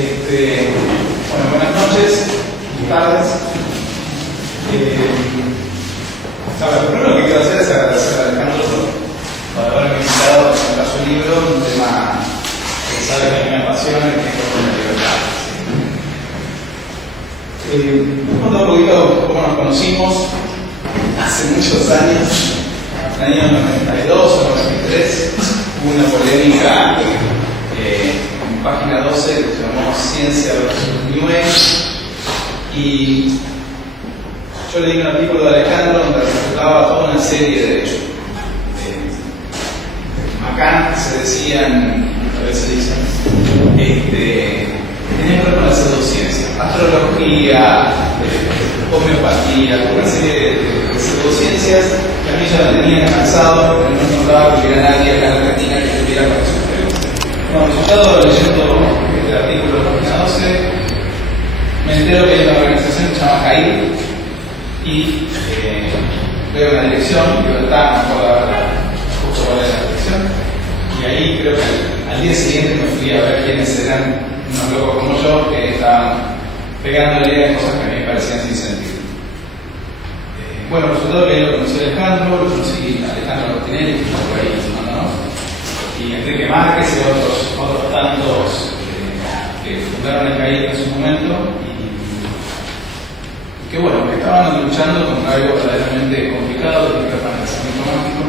Bueno, buenas noches, buenas tardes. Lo primero que quiero hacer es agradecer a Alejandro por haberme invitado a presentar su libro, un tema que sabe que a mí me apasiona, que es la libertad. Les cuento un poquito cómo nos conocimos hace muchos años, en el año 92 o 93, hubo una polémica en página 12 que se llamó Ciencia versus New Age, y yo leí un artículo de Alejandro donde refutaba toda una serie de hechos macán que se decían, a veces dicen, que tenían que ver con la pseudociencia, astrología, homeopatía, una serie de pseudociencias que a mí ya me tenían cansado, pero no encontraba que hubiera nadie en la Argentina que estuviera con esos temas. Como resultado, leyendo este artículo de página 12, me entero que hay una organización que se llama CAIR y veo una dirección, Libertad, no puedo dar justo cuál es la dirección, y ahí creo que al día siguiente me fui a ver quiénes eran unos locos como yo que estaban pegándole a cosas que a mí me parecían sin sentido. Bueno, resultado que yo lo conocí a Alejandro, lo conocí a Alejandro Martinelli, que está por ahí sumándonos, y Enrique Márquez y otros tantos que fundaron el CAIR en su momento, y que bueno, que estaban luchando contra algo verdaderamente complicado, que tiene que ver con el pensamiento mágico,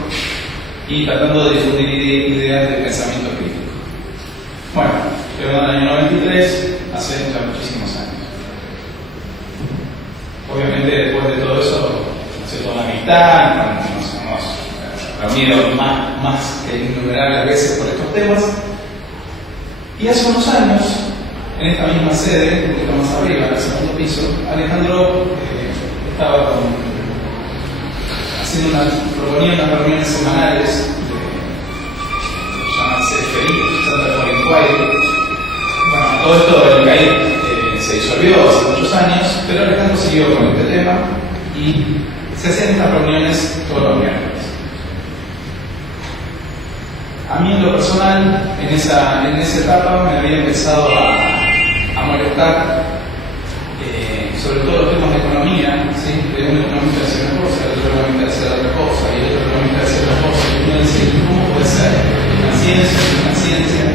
y tratando de difundir ideas de pensamiento crítico. Bueno, pero en el año 93, hace ya muchísimos años. Obviamente, después de todo eso, se hizo una amistad, nos hemos reunido más que innumerables veces por estos temas. Y hace unos años, en esta misma sede, un poquito más arriba, en el segundo piso, Alejandro estaba proponía unas reuniones semanales de llamarse CFI, Center for Inquiry. Bueno, todo esto del CAIR se disolvió hace muchos años, pero Alejandro siguió con este tema y se hacían estas reuniones todos los miércoles. A mí en lo personal, en esa etapa me había empezado a molestar sobre todo los temas de economía, ¿sí? De un economista decía una cosa, el otro economista decía otra cosa, y el otro economista decía otra cosa, y uno decía, ¿cómo puede ser? Una ciencia es una ciencia.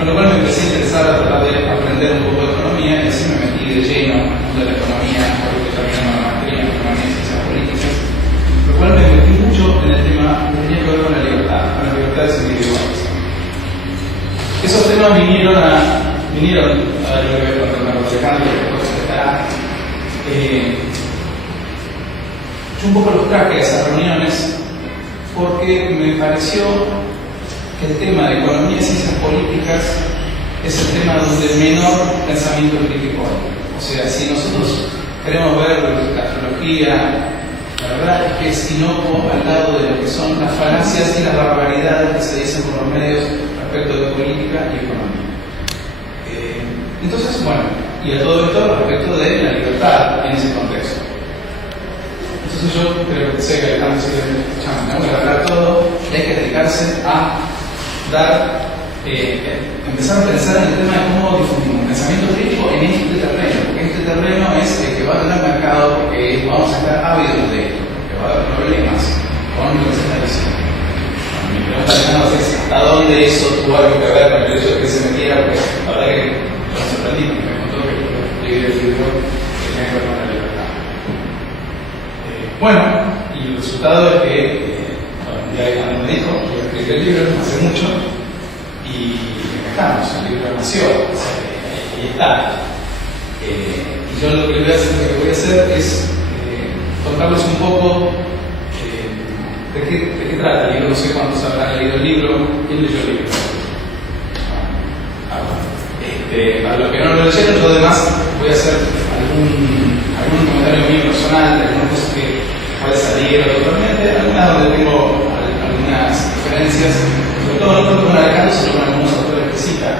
Con lo cual me empecé a interesar a tratar de aprender un poco de economía, y así me metí de lleno en el mundo de la economía, porque terminé una maestría en economía y ciencias políticas, lo cual me metí mucho en el tema que tenía que ver con la libertad, con las libertades individuales. Esos temas vinieron a ver lo que voy a contar con Alejandro, que después se estará. Yo un poco los traje a esas reuniones porque me pareció que el tema de economía y ciencias políticas es el tema donde menor pensamiento crítico hay. O sea, si nosotros queremos ver la astrología, la verdad es que es inocuo al lado de lo que son las falacias y las barbaridades que se dicen por los medios respecto de política y economía. Entonces, bueno, y a todo esto respecto de la libertad en ese contexto. Entonces yo creo que sé que Alejandro se quiere escuchar, tengo que hablar todo, y hay que dedicarse a empezar a pensar en el tema de cómo difundimos un pensamiento crítico en este terreno, porque este terreno es el que va a tener mercado, porque vamos a estar ávidos de esto, porque va a haber problemas con lo que se está diciendo. Mi pregunta Alejandro es hasta dónde eso tuvo algo que ver con el hecho de que se metiera, porque la verdad que yo me sorprendí, porque me contó que leí el libro que tiene que ver con la libertad. Bueno, y el resultado es que un día Alejandro me dijo, yo escribí el libro hace mucho, y estamos, el libro nació, o sea, ahí está. Y yo lo que voy a hacer es contarles un poco de qué trata el libro. No sé cuántos habrán leído el libro. ¿Quién leyó el libro? Para los que no lo leyeron, yo además voy a hacer algún comentario mío personal de algunas cosas que puede salir totalmente, algunas donde tengo algunas referencias, sobre todo no tanto con Alejandro, sino con algunos autores que cita,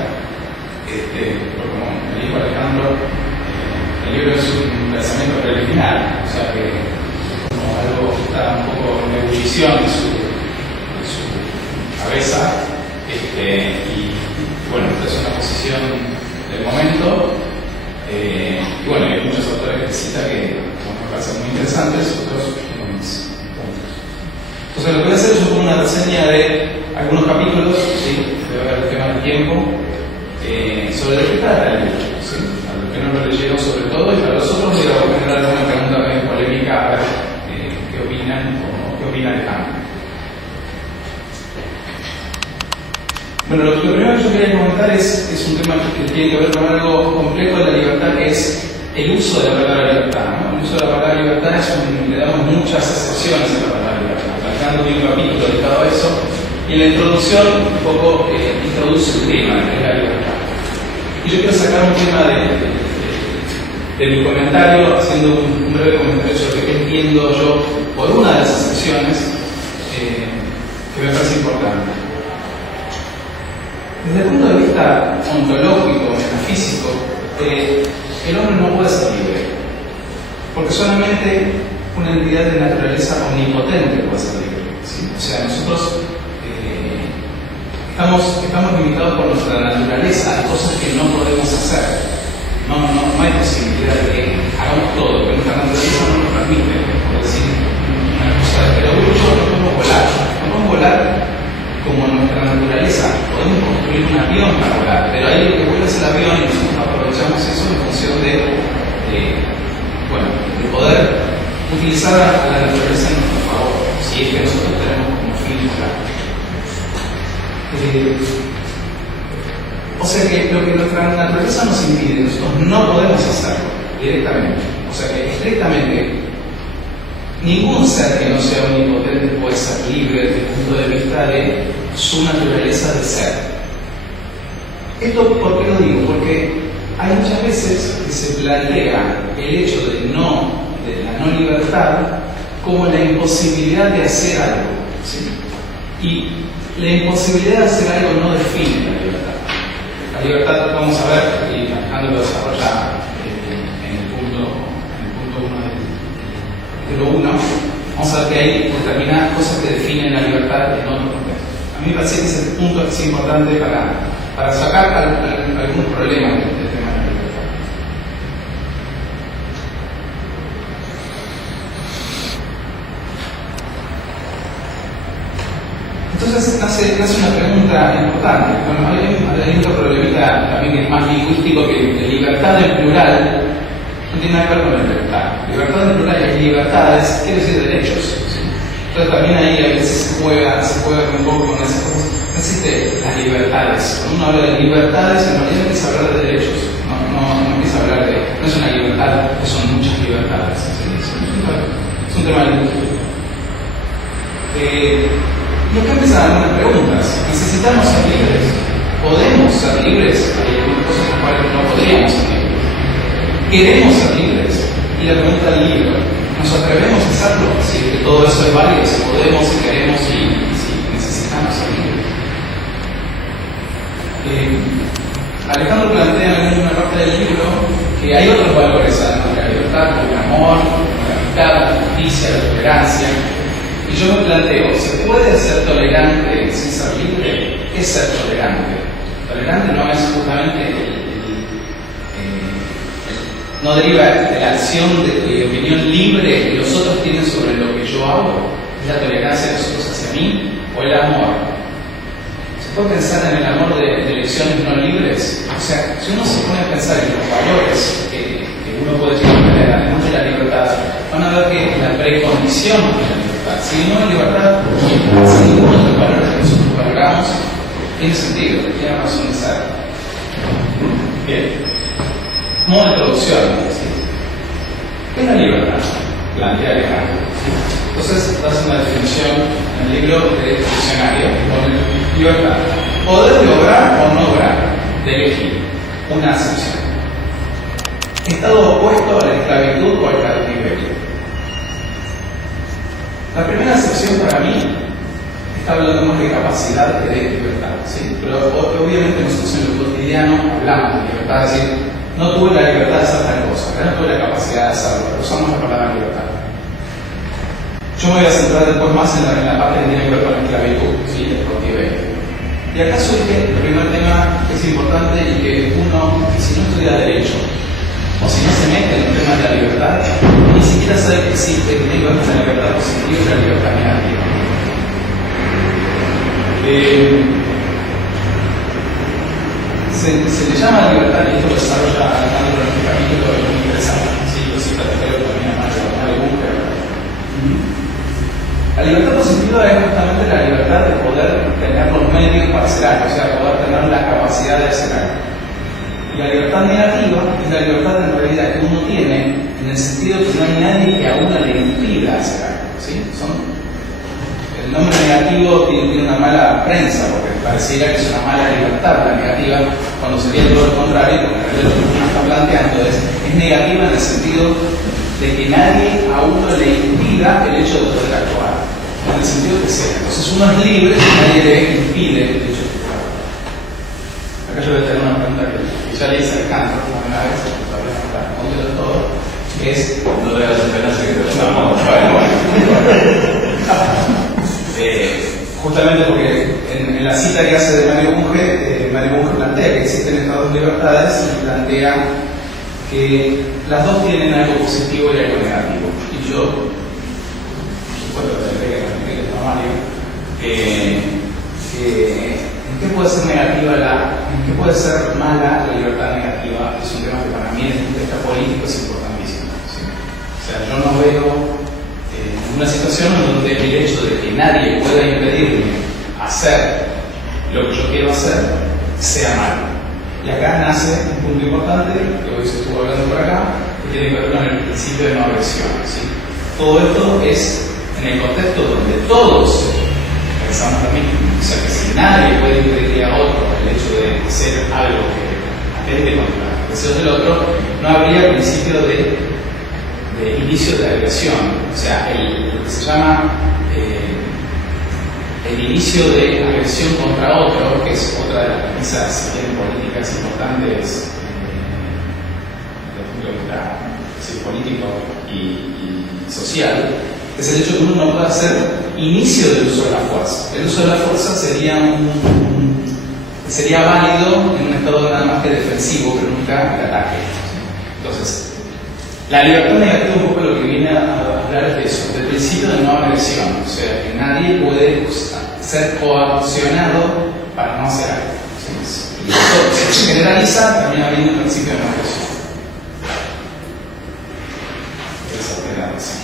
porque como me dijo Alejandro, el libro es un pensamiento preliminar, o sea que como algo que está un poco en ebullición en su cabeza, y bueno, esta es una posición de del momento. Y bueno, hay muchos autores que cita que me parecen muy interesantes, otros tengo mis puntos. Entonces lo que voy a hacer es una reseña de algunos capítulos, ¿sí? Voy a ver el tema del tiempo, sobre de qué trata el libro, ¿sí? A los que no lo leyeron sobre todo, y para los otros voy a generar alguna pregunta medio polémica, a ver qué opinan o qué opina Alejandro. Bueno, lo primero que yo quería comentar es un tema que tiene que ver con algo complejo de la libertad, que es el uso de la palabra libertad, ¿no? El uso de la palabra libertad le damos muchas acepciones a la palabra libertad. Alejandro tiene un capítulo dedicado a eso, y en la introducción un poco introduce el tema de la libertad. Y yo quiero sacar un tema de mi comentario, haciendo un breve comentario sobre qué entiendo yo por una de las acepciones que me parece importante. Desde el punto de vista ontológico, metafísico, el hombre no puede ser libre, porque solamente una entidad de naturaleza omnipotente puede ser libre, ¿sí? O sea, nosotros estamos limitados por nuestra naturaleza a cosas que no podemos hacer. No hay posibilidad de que hagamos todo, que nuestra naturaleza no nos permite, por decir una cosa. Pero mucho no podemos volar como nuestra naturaleza. Podemos construir un avión para volar, pero ahí lo que vuela es el avión y nosotros aprovechamos eso en función de poder utilizar a la naturaleza en nuestro favor, si es que nosotros tenemos como fin volar. O sea que lo que nuestra naturaleza nos impide, nosotros no podemos hacerlo directamente. O sea que estrictamente ningún ser que no sea omnipotente puede ser libre desde el punto de vista de su naturaleza de ser. ¿Esto por qué lo digo? Porque hay muchas veces que se plantea el hecho de la no libertad como la imposibilidad de hacer algo, ¿sí? Y la imposibilidad de hacer algo no define la libertad. La libertad, vamos a ver, y Alejandro lo desarrolla en el punto 1 del 1, vamos a ver que hay determinadas cosas que definen la libertad en otro contexto. A mí me parece que ese punto es importante para sacar algún problema del tema de la libertad. Entonces nace una pregunta importante. Bueno, hay otro problemita también que es más lingüístico, que de libertad en plural no tiene nada que ver con la libertad. Libertad en plural es libertades, quiere decir derechos, ¿sí? Entonces también ahí a veces se juega un poco con esas cosas. No existe las libertades. Cuando uno habla de libertades, en realidad empieza a hablar de derechos. No empieza a hablar de... No es una libertad, que son muchas libertades. ¿Sí? Es un tema lingüístico. Y acá empiezan algunas preguntas. ¿Necesitamos ser libres? ¿Podemos ser libres? Hay algunas cosas en las cuales no podríamos ser libres. ¿Queremos ser libres? Y la pregunta del libro, ¿nos atrevemos a hacerlo? Si es que todo eso es válido, si podemos, si queremos y si necesitamos ser libres. Alejandro plantea en una parte del libro que hay otros valores además de la libertad, como el amor, la amistad, la justicia, la tolerancia. Y yo me planteo, ¿se puede ser tolerante sin ser libre? ¿Qué es ser tolerante? Tolerante no es justamente no deriva de la acción de opinión libre que los otros tienen sobre lo que yo hago. ¿Es la tolerancia de los otros hacia mí o el amor? ¿Se puede pensar en el amor de elecciones no libres? O sea, si uno se pone a pensar en los valores que uno puede tener, además de la libertad, van a ver que la precondición de la libertad, si no hay libertad, si ninguno de los valores que nosotros valoramos tiene sentido, tiene razón de ser. Bien. Modo de introducción, ¿sí? ¿Qué es la libertad? Plantea Alejandro. Entonces, das una definición en el libro de diccionario, pone libertad. Poder de obrar o no obrar, de elegir, una acepción. Estado opuesto a la esclavitud o al cautiverio. La primera acepción para mí está hablando más de capacidad que de libertad, ¿sí? Pero obviamente nosotros en lo cotidiano hablamos de libertad, es decir, no tuve la libertad de hacer tal cosa, no tuve la capacidad de hacerlo, pero usamos la palabra libertad. Yo me voy a centrar después más en la parte que tiene que ver con la esclavitud, ¿sí? El cautiverio. Y acá surge el primer tema que es es importante y que uno, si no estudia Derecho, o si no se mete en el tema de la libertad, ni siquiera sabe que existe, que tiene que ver con la libertad positiva y la libertad negativa. Se le llama libertad, y esto lo desarrolla Alejandro en un capítulo muy interesante, ¿sí? Lo cita creo también a Mario Bunker. La libertad positiva es justamente la libertad de poder tener los medios para hacer algo, o sea, poder tener la capacidad de hacer algo. Y la libertad negativa es la libertad en realidad que uno tiene en el sentido que no hay nadie que a uno le impida hacer algo, ¿sí? El nombre negativo tiene una mala prensa, porque pareciera que es una mala libertad la negativa, cuando sería todo lo contrario, porque en realidad lo que uno está planteando es negativa en el sentido de que nadie a uno le impida el hecho de poder actuar, en el sentido que sea. Entonces uno es libre y nadie le impide el hecho de actuar. Acá yo voy a tener una pregunta que ya le hice al Alejandro una vez, todavía no la respondo todo, que es lo de las penas que justamente porque en la cita que hace de Mario Bunge plantea que existen estas dos libertades y plantea que las dos tienen algo positivo y algo negativo. Y yo, por supuesto, que Mario, ¿en qué puede ser negativa en qué puede ser mala la libertad negativa? Es un tema que para mí desde el punto de vista político es importantísimo, ¿sí? O sea, yo no veo una situación en donde el hecho de que nadie pueda impedirme hacer lo que yo quiero hacer sea malo. Y acá nace un punto importante, que hoy se estuvo hablando por acá, que tiene que ver con el principio de no agresión, ¿sí? Todo esto es en el contexto donde todos pensamos lo mismo. O sea que si nadie puede impedir a otro el hecho de hacer algo que atente contra los deseos del otro, no habría principio de inicio de agresión, o sea, lo que se llama el inicio de agresión contra otro, que es otra de las premisas políticas importantes desde el punto de vista político y social, es el hecho de que uno no puede hacer inicio del uso de la fuerza. El uso de la fuerza sería válido en un estado nada más que defensivo, pero nunca de ataque. Entonces, la libertad negativa un poco lo que viene a hablar es de eso, del principio de no agresión, o sea, que nadie puede ser coaccionado para no hacer algo. Y eso se generaliza también habiendo el principio de no agresión. Esa es la razón.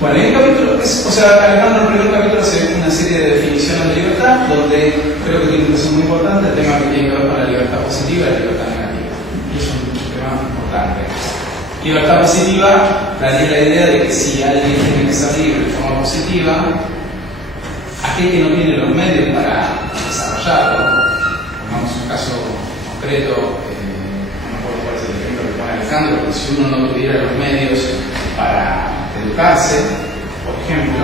Bueno, en el capítulo, o sea, Alejandro en el primer capítulo hace una serie de definiciones de libertad, donde creo que tiene un peso muy importante el tema que tiene que ver con la libertad positiva y la libertad negativa. Y es un tema importante. Libertad positiva daría la idea de que si alguien tiene que ser libre de forma positiva, aquel que no tiene los medios para desarrollarlo, pongamos un caso concreto, no me acuerdo cuál es el ejemplo que pone Alejandro, pero si uno no tuviera los medios para educarse, por ejemplo,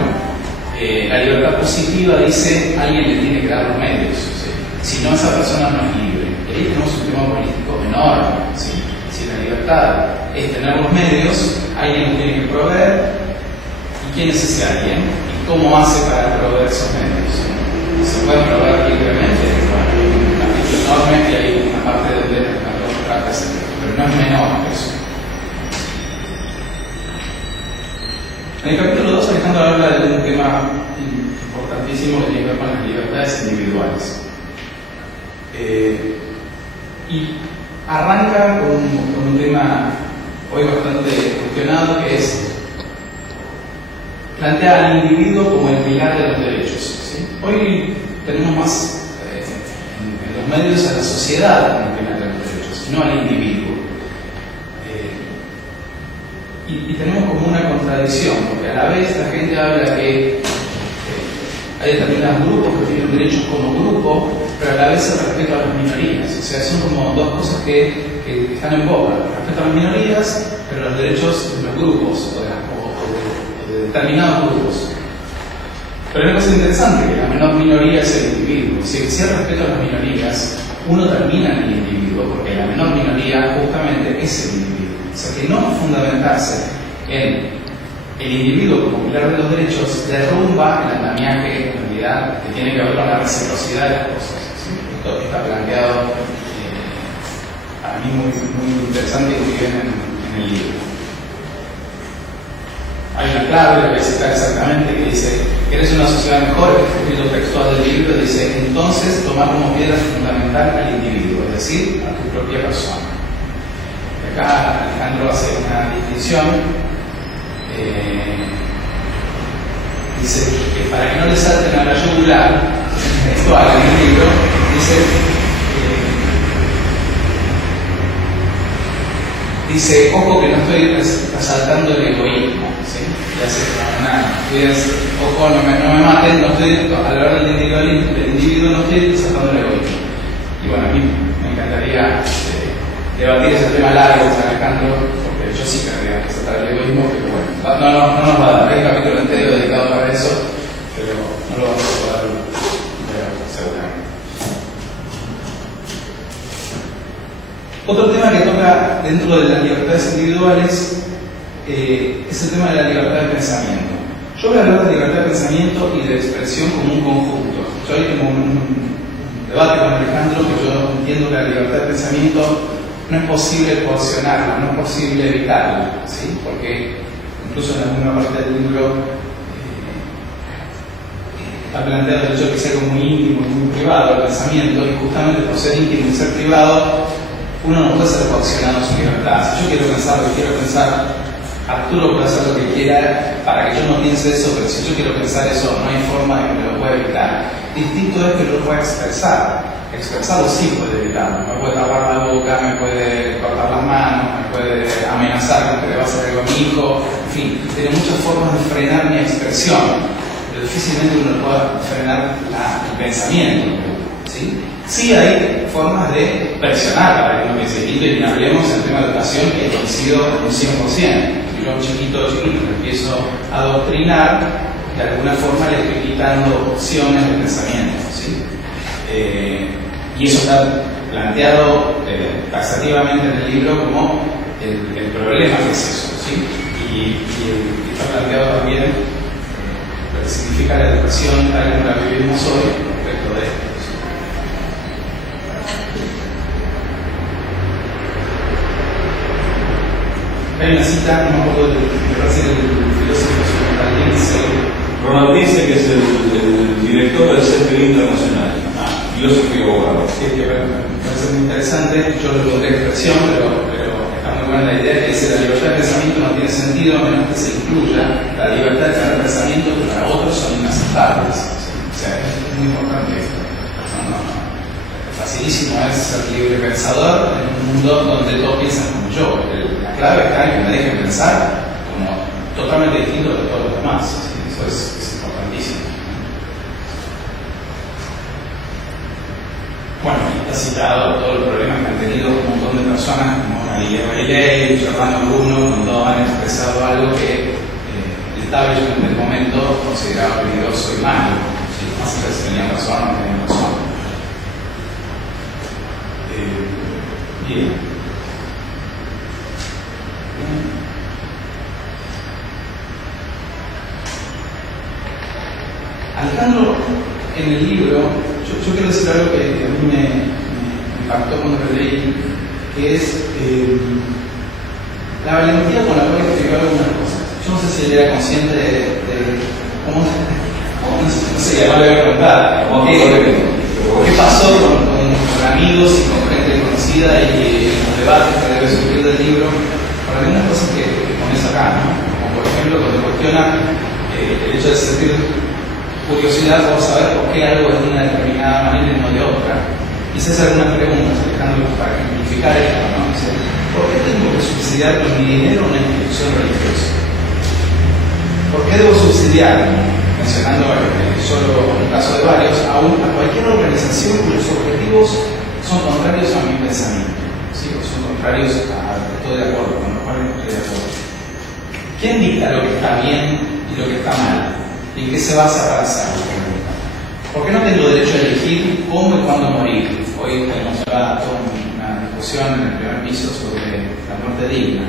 la libertad positiva dice alguien le tiene que dar los medios, ¿sí? Si no, esa persona no es libre. Y ahí tenemos un tema político enorme, ¿sí? Si la libertad es tener los medios, alguien los tiene que proveer. ¿Y quién es ese alguien? ¿Y cómo hace para proveer esos medios? ¿Se pueden proveer libremente? Bueno, hay un capítulo enorme y hay una parte donde Alejandro trata ese tema, pero no es menor que eso. En el capítulo 2, Alejandro habla de un tema importantísimo que tiene que ver con las libertades individuales. Y arranca con un tema hoy bastante cuestionado, que es plantea al individuo como el pilar de los derechos, ¿sí? Hoy tenemos más en los medios a la sociedad como el pilar de los derechos, no al individuo. Y tenemos como una contradicción, porque a la vez la gente habla que hay determinados grupos que tienen derechos como grupo, pero a la vez el respeto a las minorías. O sea, son como dos cosas que están en boga. El respeto a las minorías, pero los derechos de los grupos o de determinados grupos. Pero hay una cosa interesante, que la menor minoría es el individuo. Si hay respeto a las minorías, uno termina en el individuo, porque la menor minoría justamente es el individuo. O sea, que no fundamentarse en el individuo como pilar de los derechos, derrumba el andamiaje, en realidad, que tiene que ver con la reciprocidad de las cosas. ¿Sí? Esto está planteado para mí muy interesante y muy bien en el libro. Hay una clave, la voy a citar exactamente, que dice: ¿querés una sociedad mejor? El escrito textual del libro dice: entonces tomar como piedra fundamental al individuo, es decir, a tu propia persona. Y acá Alejandro hace una distinción. Dice que para que no le salten a la yugular, textual en el libro, dice, ojo que no estoy resaltando el egoísmo, ¿sí? Y hace cuídense, ojo, no me maten, no estoy, a la hora del individuo no estoy resaltando el egoísmo. Y bueno, a mí me encantaría debatir ese tema largo con Alejandro, porque yo sí querría resaltar el egoísmo, pero bueno, no nos va a dar, hay un capítulo entero dedicado para eso, pero no lo vamos a poder ver seguramente. Otro tema que toca dentro de las libertades individuales es el tema de la libertad de pensamiento. Yo voy a hablar de libertad de pensamiento y de expresión como un conjunto. Yo ahí tengo un debate con Alejandro, que yo entiendo que la libertad de pensamiento no es posible coaccionarla, no es posible evitarla, ¿sí? Porque incluso en alguna parte del libro está planteado el hecho de que sea algo muy íntimo y muy privado el pensamiento, y justamente por ser íntimo y ser privado, uno no puede ser coaccionado en su libertad. Si yo quiero pensar lo que quiero pensar, Arturo puede hacer lo que quiera para que yo no piense eso, pero si yo quiero pensar eso, no hay forma de que me lo pueda evitar. Distinto es que lo pueda expresar. Expresarlo sí puede evitarlo. Me puede tapar la boca, me puede cortar las manos, me puede amenazar con que le va a hacer algo a mi hijo. En fin, tiene muchas formas de frenar mi expresión, pero difícilmente uno pueda frenar el pensamiento, ¿sí? Sí hay formas de presionar para que no piense distinto, y ni hablemos en el tema de educación, que coincido un 100%. Si yo a un chiquito le empiezo a adoctrinar, de alguna forma le estoy quitando opciones de pensamiento, ¿sí? Y eso está planteado taxativamente en el libro como el problema que es eso, ¿sí? Y está planteado también lo que significa la educación tal como la vivimos hoy respecto de esto. Hay una cita, no me acuerdo, me parece del filósofo Ronald Lindsay, que es el director del Centro Internacional, filósofo y abogado. Sí, que me parece muy interesante. Yo lo pondré en expresión, pero está muy buena la idea, que dice: la libertad de pensamiento no tiene sentido a menos que se incluya la libertad de tener pensamientos que para otros son inaceptables. O sea, es muy importante esto. Facilísimo es ser libre pensador en un mundo donde todos piensan como yo. La clave está en que me dejen pensar como totalmente distinto de todos los demás. ¿Sí? Eso es importantísimo. Bueno, está citado todo el problema que han tenido un montón de personas como Galileo Galilei, Giordano Bruno, cuando han expresado algo que el establishment del momento consideraba peligroso y malo. ¿Sí? No sé si tenían razón o no tenían razón. Bien. Alejandro, en el libro, yo quiero decir algo que a mí me impactó cuando lo leí, que es la valentía con la cual escribió algunas cosas. Yo no sé si él era consciente de cómo no sé, ya no le voy a contar, qué pasó con amigos y con gente conocida, y en los debates que debe surgir del libro, por algunas cosas que pones acá, ¿no? Como por ejemplo cuando cuestiona el hecho de sentir curiosidad por saber por qué algo es de una determinada manera y no de otra. Y se hace algunas preguntas, Alejandro, para ejemplificar esto, ¿no? Dice: ¿por qué tengo que subsidiar con mi dinero una institución religiosa? ¿Por qué debo subsidiar, mencionando solo un caso de varios, a cualquier organización cuyos objetivos son contrarios a mi pensamiento? ¿Sí? O son contrarios a estoy de acuerdo, con lo cual no estoy de acuerdo. ¿Quién dicta lo que está bien y lo que está mal? ¿Y en qué se basa para hacerlo? ¿Por qué no tengo derecho a elegir cómo y cuándo morir? Hoy tenemos ya toda una discusión en el primer piso sobre la muerte digna.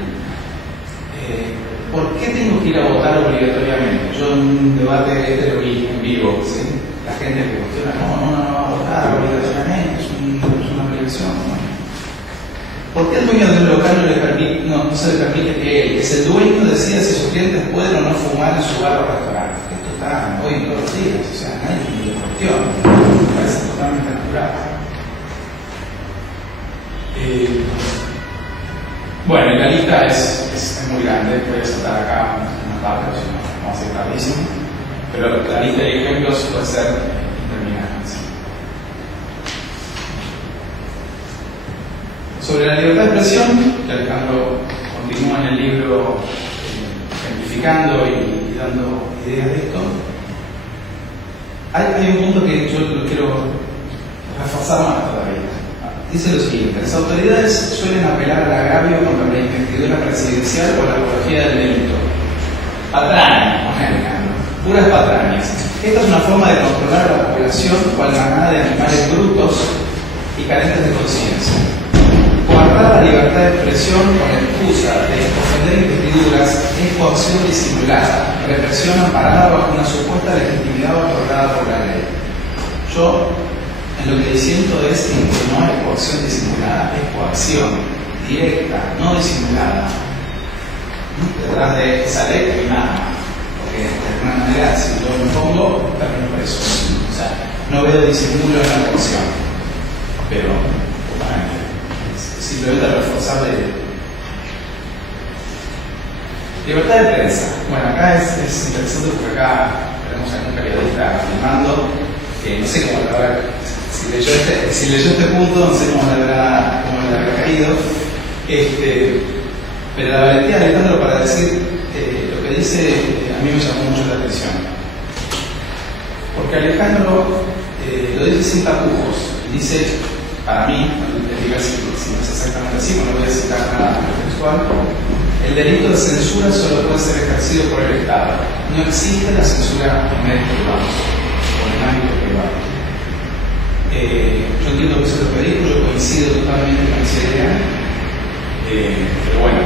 ¿por qué tengo que ir a votar obligatoriamente? Yo en un debate lo vi en vivo, ¿sí? La gente que cuestiona, no va a votar obligatoriamente, es una obligación. ¿No? ¿Por qué el dueño de un local no se le permite que él, que es el dueño, decida si sus clientes pueden o no fumar en su bar o restaurante? Esto está hoy todos los días, o sea, nadie lo cuestiona, me parece totalmente natural. Bueno, y la lista es muy grande, puede saltar acá una parte, o sea, no va a ser tardísimo, pero la lista de ejemplos puede ser interminable. ¿Sí? Sobre la libertad de expresión, que Alejandro continúa en el libro ejemplificando y dando ideas de esto, hay un punto que yo lo quiero reforzar más todavía. Dice lo siguiente: las autoridades suelen apelar al agravio contra la investidura presidencial o la apología del delito. Patrañas, puras patrañas. Esta es una forma de controlar a la población cual manada de animales brutos y carentes de conciencia. Coartar la libertad de expresión con la excusa de ofender investiduras es coacción disimulada, represión amparada bajo una supuesta legitimidad otorgada por la ley. Yo en lo que diciendo es que no es coacción disimulada, es coacción directa, no disimulada. Detrás de esa ley hay nada, porque de alguna manera si yo me pongo, termino preso. O sea, no veo disimulo en la coacción, pero simplemente reforzar libertad de prensa. Bueno, acá es interesante porque acá tenemos a un periodista filmando que no sé cómo le habrá, si leyó este punto, no sé cómo le habrá caído, pero la valentía de Alejandro para decir lo que dice a mí me llamó mucho la atención, porque Alejandro lo dice sin tapujos, dice, para mí, no diga si no es exactamente así, no voy a citar nada textual, el delito de censura solo puede ser ejercido por el Estado. No existe la censura en medios privados o en ámbito privado. Yo entiendo que eso es lo que dijo, yo coincido totalmente con esa idea, pero bueno,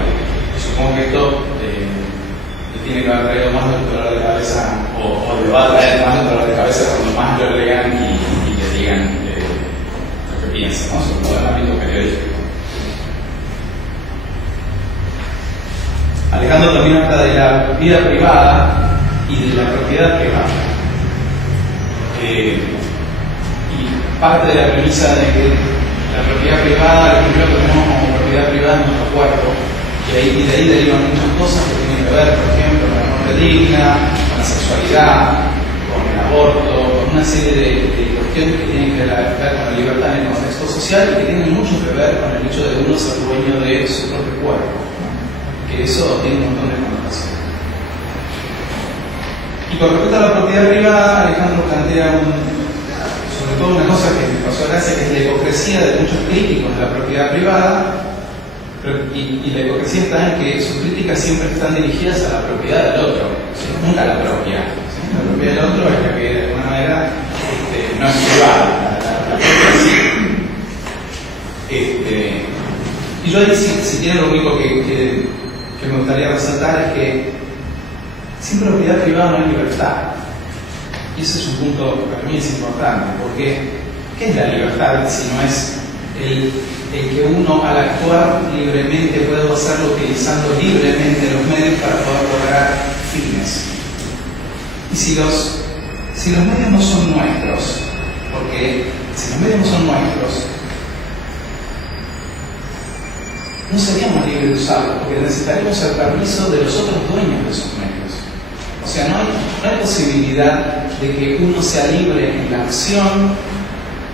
supongo que esto le tiene que haber traído más del dolor de cabeza, o le va a traer más del dolor de cabeza cuando más lo lean y le digan lo que piensan, ¿no? Sobre todo en el ámbito periodístico. Alejandro también habla de la vida privada y de la propiedad privada. Y parte de la premisa de que la propiedad privada, lo primero que tenemos como propiedad privada es nuestro cuerpo, y de ahí derivan muchas cosas que tienen que ver, por ejemplo, con la muerte digna, con la sexualidad, con el aborto, con una serie de cuestiones que tienen que ver con la libertad en el contexto social y que tienen mucho que ver con el hecho de uno ser dueño de su propio cuerpo, que eso tiene un montón de connotaciones. Y con respecto a la propiedad privada, Alejandro plantea sobre todo una cosa que me causó gracia, que es la hipocresía de muchos críticos de la propiedad privada, y la hipocresía está en que sus críticas siempre están dirigidas a la propiedad del otro, ¿sí? Nunca a la propia. ¿Sí? La propiedad del otro es la que de alguna manera no es privada, la propia sí. Y yo ahí si tiene lo único que me gustaría resaltar es que sin propiedad privada no hay libertad. Y ese es un punto que para mí es importante, porque ¿qué es la libertad si no es el que uno al actuar libremente puede hacerlo utilizando libremente los medios para poder lograr fines? Y si los medios no son nuestros, porque si los medios no son nuestros, no seríamos libres de usarlos, porque necesitaríamos el permiso de los otros dueños de esos medios. O sea, no hay posibilidad de que uno sea libre en la acción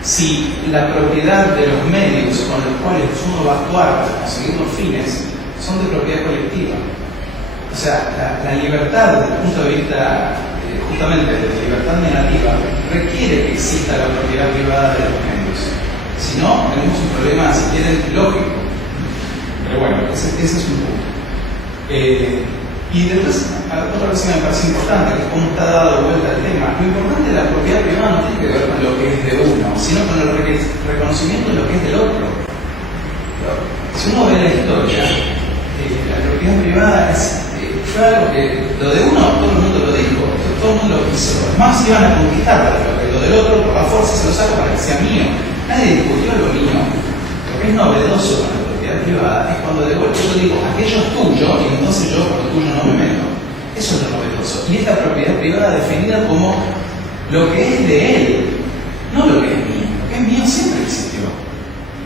si la propiedad de los medios con los cuales uno va a actuar para conseguir los fines son de propiedad colectiva. O sea, la libertad desde el punto de vista, justamente de la libertad negativa, requiere que exista la propiedad privada de los medios. Si no, tenemos un problema, si quieren, lógico. Pero bueno, ese es un punto. Y después, otra cosa que me parece importante, que es cómo está dado vuelta el tema. Lo importante de la propiedad privada no tiene que ver con lo que es de uno, sino con el reconocimiento de lo que es del otro. Pero, si uno ve la historia, la propiedad privada es claro que lo de uno todo el mundo lo dijo, todo el mundo lo quiso. Los más iban a conquistar lo del otro por la fuerza se lo saco para que sea mío. Nadie discutió lo mío. Lo que es novedoso con la propiedad privada es cuando de golpe yo digo aquello es tuyo y entonces yo con lo tuyo no me meto. Eso es lo novedoso. Y esta propiedad privada definida como lo que es de él, no lo que es mío. Lo que es mío siempre existió.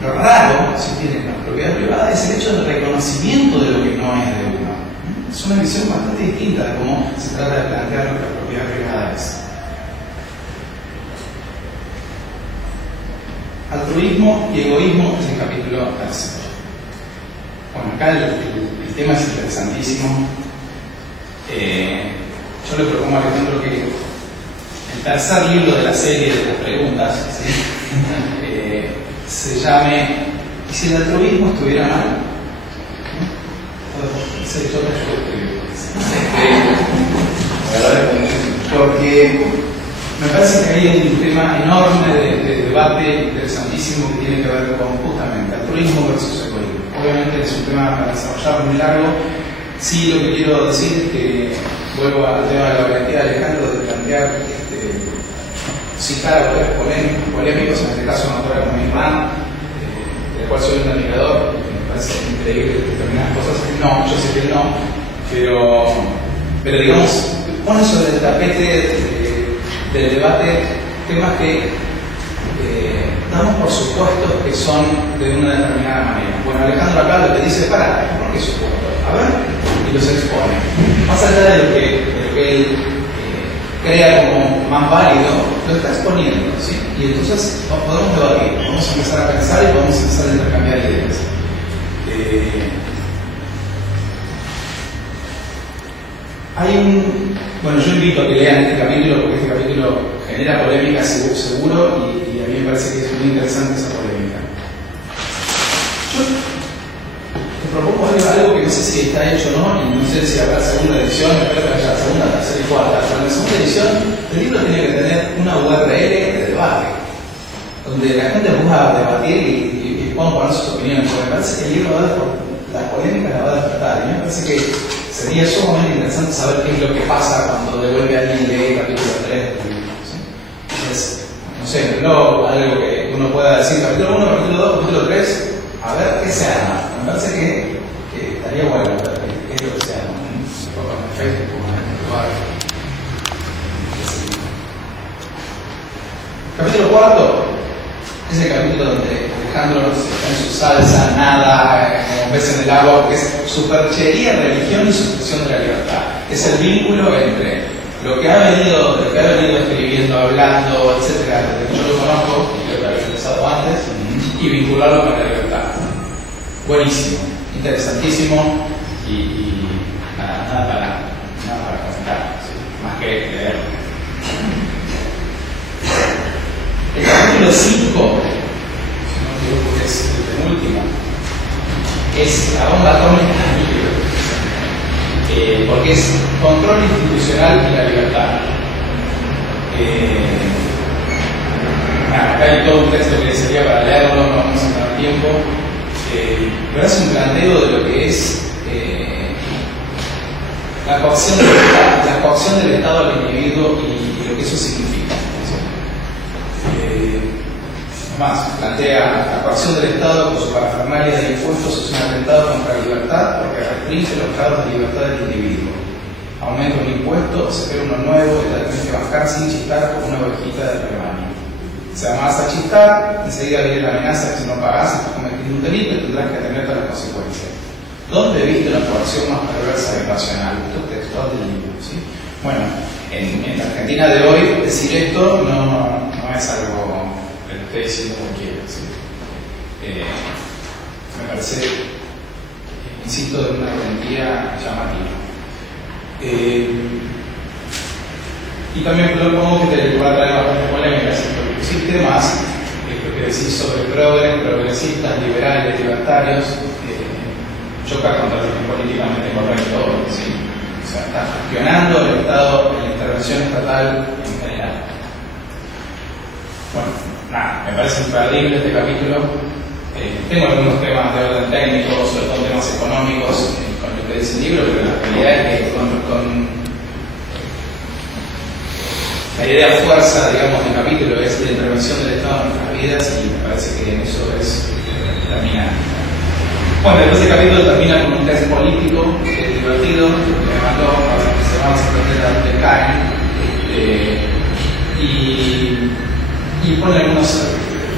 Lo raro, si tienen la propiedad privada, es el hecho del reconocimiento de lo que no es de uno. Es una visión bastante distinta de cómo se trata de plantear lo que la propiedad privada es. Altruismo y egoísmo es el capítulo tercero. Bueno, acá el tema es interesantísimo. Yo le propongo a Alejandro que el tercer libro de la serie de las preguntas, ¿sí? Se llame ¿y si el altruismo estuviera mal? Porque me parece que hay un tema enorme de debate interesantísimo que tiene que ver con justamente altruismo versus egoísmo. Obviamente es un tema para desarrollar muy largo. Sí, lo que quiero decir es que vuelvo al tema de la valentía de Alejandro de plantear citar autores polémicos, en este caso una autora como Irán, del cual soy un admirador, me parece increíble determinadas cosas. No, yo sé que no, pero digamos, pone sobre el tapete del debate temas que damos por supuestos que son de una determinada manera. Bueno, Alejandro acá lo que dice, ¿por qué supuesto? A ver, y los expone. Más allá de lo que él crea como más válido, lo está exponiendo, ¿sí? Y entonces podemos debatir, podemos empezar a pensar y podemos empezar a intercambiar ideas. Bueno, yo invito a que lean este capítulo porque este capítulo genera polémica seguro y a mí me parece que es muy interesante esa polémica. Yo te propongo algo que no sé si está hecho o no, y no sé si habrá segunda edición, espero que haya segunda, tercera y cuarta. Pero en la segunda edición el libro tiene que tener una URL de debate, donde la gente pueda debatir y puedan poner sus opiniones, porque me parece que el libro las polémicas la va a despertar, y me parece que sería sumamente interesante saber qué es lo que pasa cuando de golpe alguien lee el capítulo 3 del libro, ¿sí? Entonces, no sé, algo que uno pueda decir, capítulo 1, capítulo 2, capítulo 3, a ver qué se arma. Me parece que estaría bueno ver qué es lo que se arma. Un poco en Facebook, en el lugar. Capítulo 4 es el capítulo donde Alejandro está en su salsa, nada, como pez en el agua, porque es superchería, religión y sustitución de la libertad. Es el vínculo entre lo que ha venido escribiendo, hablando, etcétera, desde que yo lo conozco, y lo que había pensado antes, y vincularlo con la libertad. Buenísimo, interesantísimo y nada para comentar, ¿sí? Más que leer. El capítulo 5, si no me equivoco, que es el penúltimo, es la bomba atómica del libro, porque es control institucional y la libertad. Acá hay todo un texto que sería para leerlo, no vamos a tener tiempo, pero es un planteo de lo que es la coacción del Estado al individuo y lo que eso significa. Más, plantea la coacción del Estado con su parafernalia de impuestos es un atentado contra la libertad porque restringe los grados de libertad del individuo. Aumenta un impuesto, se crea uno nuevo y la tenés que bajar sin chistar como una ovejita de rebaño. Se vas a chistar, enseguida viene la amenaza que si no pagás estás cometiendo un delito y tendrás que atender todas las consecuencias. ¿Dónde viste la coacción más perversa y racional? Esto es textual del libro, ¿sí? Bueno, en la Argentina de hoy decir esto no es algo que lo esté diciendo cualquiera, ¿sí? Me parece, insisto, de una valentía llamativa. Y también propongo que te va a traer bastante polémicas en lo que existe más, lo que decís sobre progresistas, liberales, libertarios, choca contra lo que es políticamente correcto, ¿sí? O sea, está gestionando el Estado, la intervención estatal en general. Bueno, nada, me parece imperdible este capítulo. Tengo algunos temas de orden técnico, sobre todo temas económicos, con lo que dice el libro, pero la realidad es que con la idea fuerza, digamos, del capítulo es la intervención del Estado en nuestras vidas y me parece que en eso es termina. Bueno, después el capítulo termina con un test político divertido que me mandó, se vamos a aprender a dónde caen, y pone algunos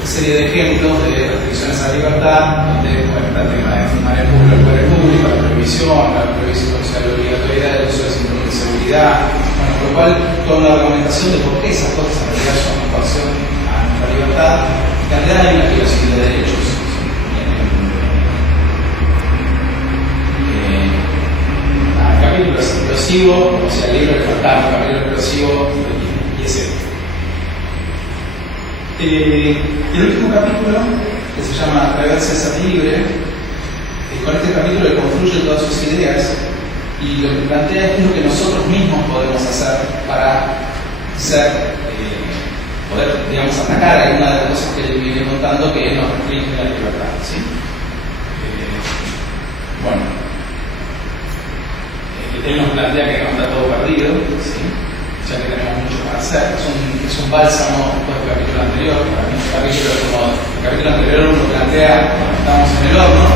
serie de ejemplos de restricciones a la libertad, donde está el tema de fumar en público, el poder público, la prohibición, o sea, la obligatoriedad del uso de cinturón de seguridad, bueno, por lo cual toda una argumentación de por qué esas cosas en realidad son una coacción a nuestra libertad, que en realidad hay una violación de derechos. El capítulo explosivo, o sea, el libro le faltaba un capítulo explosivo y ese. El último capítulo, que se llama Atreverse a ser libre, con este capítulo le confluyen todas sus ideas y lo que plantea es lo que nosotros mismos podemos hacer para poder, digamos, atacar alguna de las cosas que él viene contando que nos restringen la libertad, ¿sí? Bueno, él nos plantea que no está todo perdido, ¿sí? Ya que tenemos mucho para hacer. Es un bálsamo después del capítulo anterior. Para mí este capítulo es como el capítulo anterior uno plantea cuando estamos en el horno,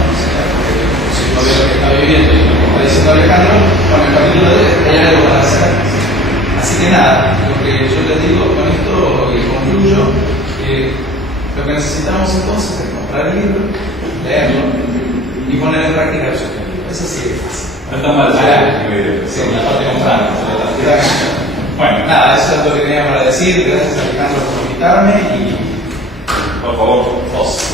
si uno ve lo que está viviendo y lo que está diciendo Alejandro, con el capítulo de hay algo para hacer. Así que nada, lo que yo les digo con esto y concluyo, lo que necesitamos entonces es comprar el libro, leerlo y poner en práctica los objetivos. Eso sí es fácil. No está mal, sí, la parte comprando. Bueno, nada, eso es lo que tenía para decir. Gracias, Alejandro, por invitarme y por favor, vos.